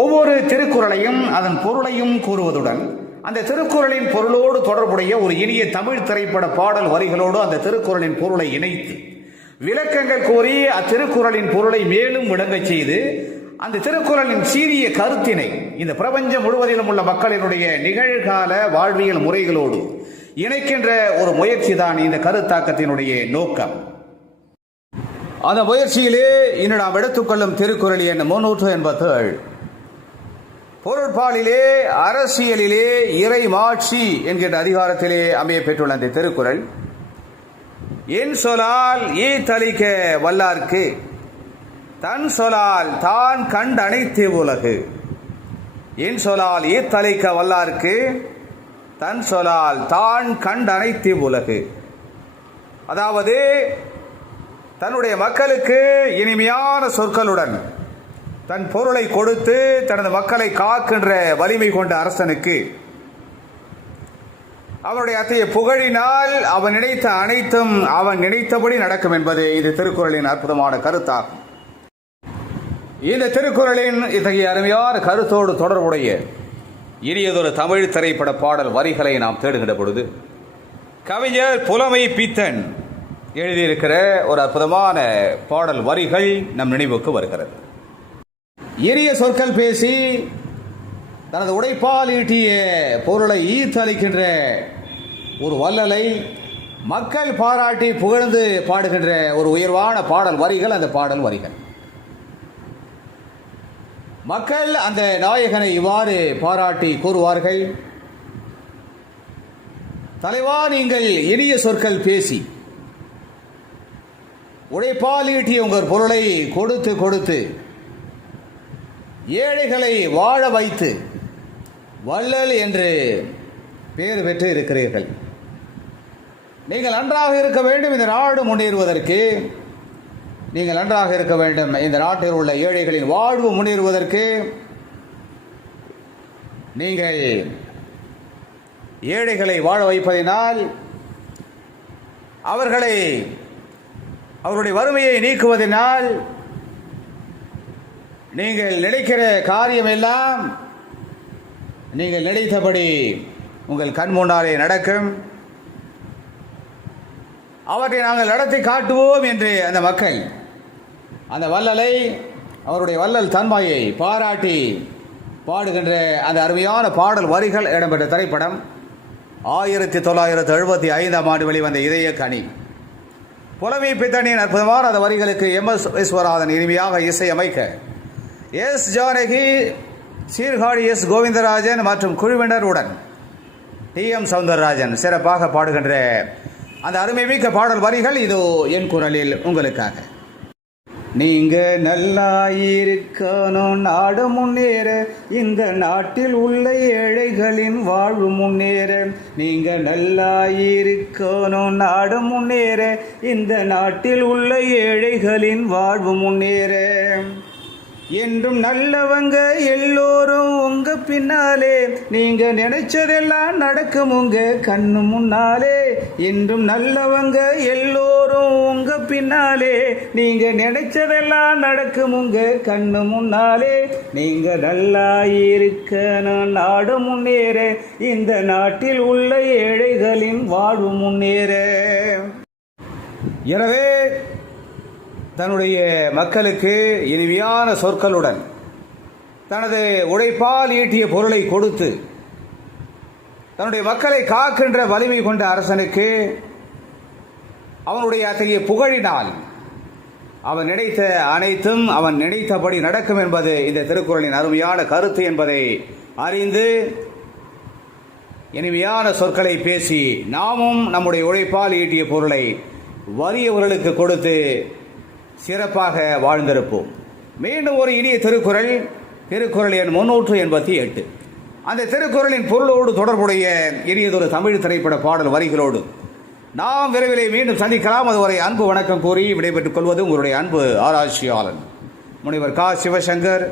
ஒவ்வொரு திருக்குறளையும் அதன் பொருளையும் கூறுவதுடன் அந்த திருக்குறளின் பொருளோடு தொடர்புடைய ஒரு இனிய தமிழ் திரைப்பட பாடல் வரிகளோடு அந்த திருக்குறளின் பொருளை இணைத்து விளக்கங்கள் கூறி அத்திருக்குறளின் பொருளை மேலும் விளங்கச் செய்து அந்த திருக்குறளின் சீரிய கருத்தினை இந்த பிரபஞ்சம் முழுவதிலும் உள்ள மக்களினுடைய நிகழ்கால வாழ்வியல் முறைகளோடு இணைக்கின்ற ஒரு முயற்சி தான் இந்த கருத்தாக்கத்தினுடைய நோக்கம். அந்த முயற்சியிலே இன்று நாம் எடுத்துக்கொள்ளும் திருக்குறள் எண் 387 பொருட்பாலிலே அரசியலிலே இறை மாட்சி என்கின்ற அதிகாரத்திலே அமைய பெற்றுள்ள அந்த திருக்குறள், என் சொலால் ஈத்தளிக்க வல்லார்க்கு தன் சொலால் தான் கண்டனைத்து உலகு. என் சொலால் ஈத்தளிக்க வல்லார்க்கு தன் சொலால் தான் கண்டனைத்து உலகு. அதாவது தன்னுடைய மக்களுக்கு இனிமையான சொற்களுடன் தன் பொருளை கொடுத்து தனது மக்களை காக்கின்ற வலிமை கொண்ட அரசனுக்கு அவனுடைய அத்தையை புகழினால் அவன் நினைத்த அனைத்தும் அவன் நினைத்தபடி நடக்கும் என்பது இது திருக்குறளின் அற்புதமான கருத்தாகும். இந்த திருக்குறளின் இத்தகைய அருமையான கருத்தோடு தொடர்புடைய இனியதொரு தமிழ் திரைப்பட பாடல் வரிகளை நாம் தேடுகின்ற பொழுது கவிஞர் புலமை பித்தன் எழுதியிருக்கிற ஒரு அற்புதமான பாடல் வரிகள் நம் நினைவுக்கு வருகிறது. இனிய சொற்கள் பேசி தனது உடைப்பால் ஈட்டிய பொருளை ஈர்த்தளிக்கின்ற ஒரு வள்ளலை மக்கள் பாராட்டி புகழ்ந்து பாடுகின்ற ஒரு உயர்வான பாடல் வரிகள் அந்த பாடல் வரிகள். மக்கள் அந்த நாயகனை இவ்வாறு பாராட்டி கூறுவார்கள், தலைவா, நீங்கள் இனிய சொற்கள் பேசி உடைப்பால் ஈட்டிய உங்கள் பொருளை கொடுத்து கொடுத்து ஏழைகளை வாழ வைத்து வள்ளல் என்று பெயர் பெற்று இருக்கிறீர்கள். நீங்கள் நன்றாக இருக்க வேண்டும், இந்த நாடு முன்னேறுவதற்கு நீங்கள் நன்றாக இருக்க வேண்டும், இந்த நாட்டில் உள்ள ஏழைகளின் வாழ்வு முன்னேறுவதற்கு நீங்கள் ஏழைகளை வாழ வைப்பதினால் அவருடைய வறுமையை நீக்குவதனால் நீங்கள் நினைக்கிற காரியமெல்லாம் நீங்கள் நினைத்தபடி உங்கள் கண் முன்னாலே நடக்கும், அவற்றை நாங்கள் நடத்தி காட்டுவோம் என்று அந்த மக்கள் அந்த வள்ளலை அவருடைய வள்ளல் தன்மையை பாராட்டி பாடுகின்ற அந்த அருமையான பாடல் வரிகள் இடம்பெற்ற திரைப்படம் 1975 ஆண்டு வெளிவந்த இதய கனி. புலமை பித்தனின் அற்புதமான அந்த வரிகளுக்கு MS விஸ்வநாதன் இனிமையாக இசையமைக்க எஸ் ஜானகி, சீர்காழி எஸ் கோவிந்தராஜன் மற்றும் குழுவினருடன் TM சௌந்தரராஜன் சிறப்பாக பாடுகின்ற அந்த அருமைமிக்க பாடல் வரிகள் இதோ என் குரலில் உங்களுக்காக. நீங்க நல்லா இருக்கணும், நாடு முன்னேற, இந்த நாட்டில் உள்ள ஏழைகளின் வாழ்வு முன்னேற. நீங்க நல்லா இருக்கணும், நாடு முன்னேற, இந்த நாட்டில் உள்ள ஏழைகளின் வாழ்வு முன்னேற. என்றும் நல்லவங்க எல்லோரும் உங்க பின்னாலே, நீங்க நினைச்சதெல்லாம் நடக்கும் உங்க கண்ணு முன்னாலே. என்றும் நல்லவங்க எல்லோரும் உங்க பின்னாலே, நீங்க நினைச்சதெல்லாம் நடக்கும் உங்க கண்ணு முன்னாலே. நீங்க நல்லா இருக்கணும், நாடு முன்னேற, இந்த நாட்டில் உள்ள ஏழைகளின் வாழ்வு முன்னேற. எனவே தன்னுடைய மக்களுக்கு இனிமையான சொற்களுடன் தனது உழைப்பால் ஈட்டிய பொருளை கொடுத்து தன்னுடைய மக்களை காக்கின்ற வலிமை கொண்ட அரசனுக்கு அவனுடைய அத்தகைய புகழினால் அவன் நினைத்த அனைத்தும் அவன் நினைத்தபடி நடக்கும் என்பது இந்த திருக்குறளின் அருமையான கருத்து என்பதை அறிந்து இனிமையான சொற்களை பேசி நாமும் நம்முடைய உழைப்பால் ஈட்டிய பொருளை வறியவர்களுக்கு கொடுத்து சிறப்பாக வாழ்ந்திருப்போம். மீண்டும் ஒரு இனிய திருக்குறள் எண் 388 அந்த திருக்குறளின் பொருளோடு தொடர்புடைய இனியதொரு தமிழ் திரைப்பட பாடல் வரிகளோடு நாம் விரைவிலே மீண்டும் சந்திக்கலாம். அதுவரை அன்பு வணக்கம் கூறி விடைபெற்றுக் கொள்வது உங்களுடைய அன்பு ஆராய்ச்சியாளன் முனைவர் கா. சிவசங்கர்.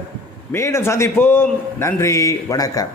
மீண்டும் சந்திப்போம். நன்றி, வணக்கம்.